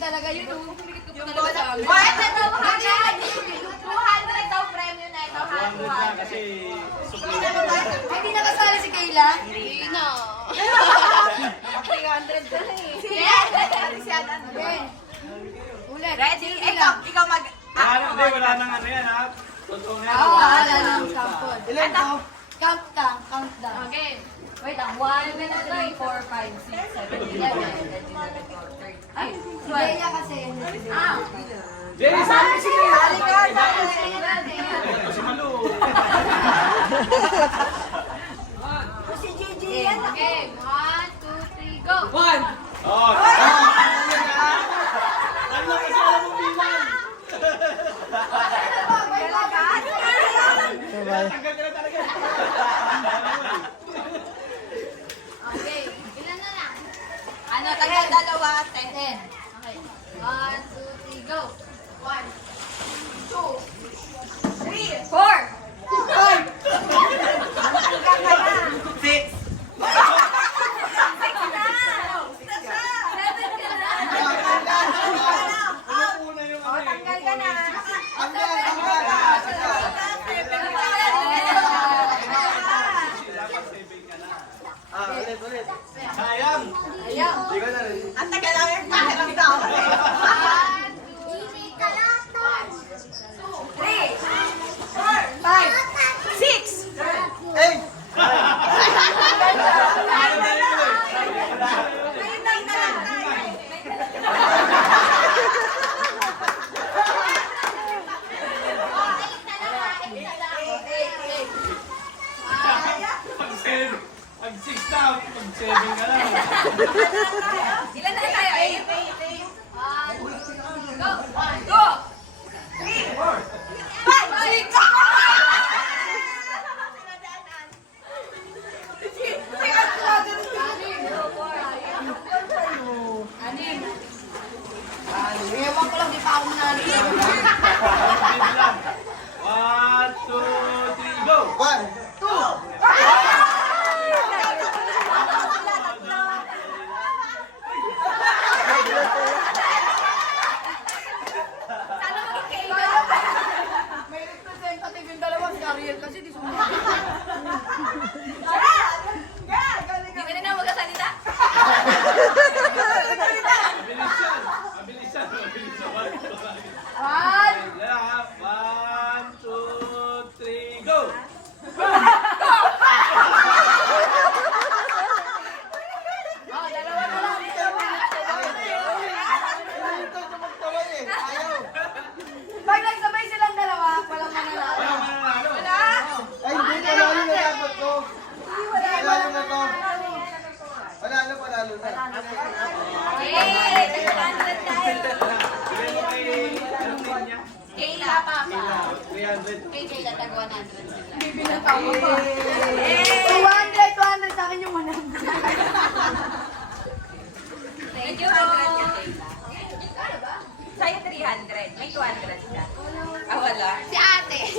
talaga yun. Yung talaga sa amin. Oh, ito daw, 200 daw premyo na ito. 100 na kasi supli. Hindi nakasali si Kayla? Hindi na. 300 na eh. Yes! Okay. Ulit. Ready? Ikaw mag... Wala nang ano yan ha. Totoo na yan. Oo, wala nang sample. Ilan to? Count down, count down. Okay. Wait lang, 1, 2, 3, 4, 5, 6, 7, 11, 12. Ay, 12 kasi. Jay, saan si Jay? Halika, Ito si Malu. si Gigi Okay, yan. 1, 2, 3, go! Oh. Ano kasi alam mo bilang? Tanggal ka na talaga. Okay, ilan na lang? Ano, tagal dalawa, 10. Okay. 1, 2, 3, go! 1, 2, 3, 4! Una yung ano eh. Tanggal ka na. Dapat saving ka na. Ulit. Sayang. Ayaw. Hindi ka na rin. Ang tagal lang yung pakilang tao. 6 na, pag-saving ka na. Ilan na tayo? 8. 1, go! 1, go! 3, 4, 5, 6! Ewan ko lang, di pa ako manalo. 1, 2, 3, go! 1, 2. May representative yung dalawa, si Ariel kasi di sumama. Hindi ka na na magkasalita? Mabilis yan. 1, 1, 2, 3, go! dalawa na lang. Pag nagsabay silang dalawa, walang mananalo. Walang mananalo. Ay, hindi, panalo na dapat ko. Panalo na to. Panalo na. Yay! 300 tayo! Bigay mo kay, ano din niya? Kayla, Papa. 300. Kay Kayla, tag 100 sila. Bibinatawa pa. Yay!